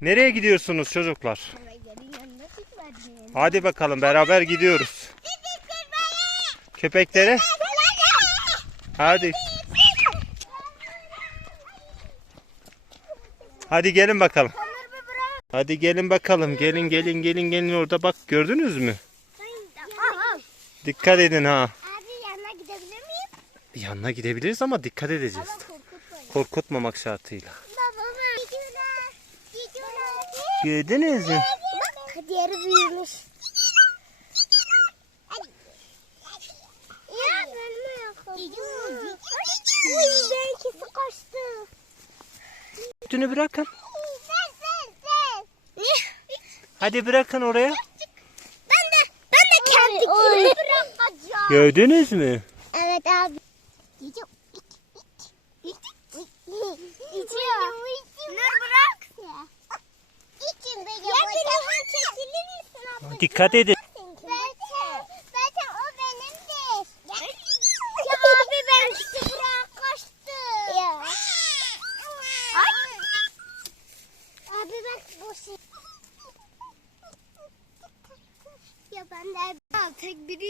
Nereye gidiyorsunuz çocuklar? Hadi bakalım beraber gidiyoruz. Köpeklere hadi. Hadi gelin bakalım. Hadi gelin bakalım. Gelin gelin gelin gelin orada bak gördünüz mü? Dikkat edin ha. Abi yanına gidebilir miyim? Yanına gidebiliriz ama dikkat edeceğiz. Korkutmamak şartıyla. Gördünüz mü? Bak diğeri büyümüş. Ya benim ayakkabım. Benimkisi kaçtı. Sütünü bırakın. Sen sen sen. Ne? Hadi bırakın oraya. Ben de ben de bırakacağım. Gördünüz mü? Evet abi. Dikkat edin. Zaten, zaten o benimdir. Ya abi ben işte bırak kaçtı. Ya. Ay. Abi bak bu şey. Ya ben de tek biri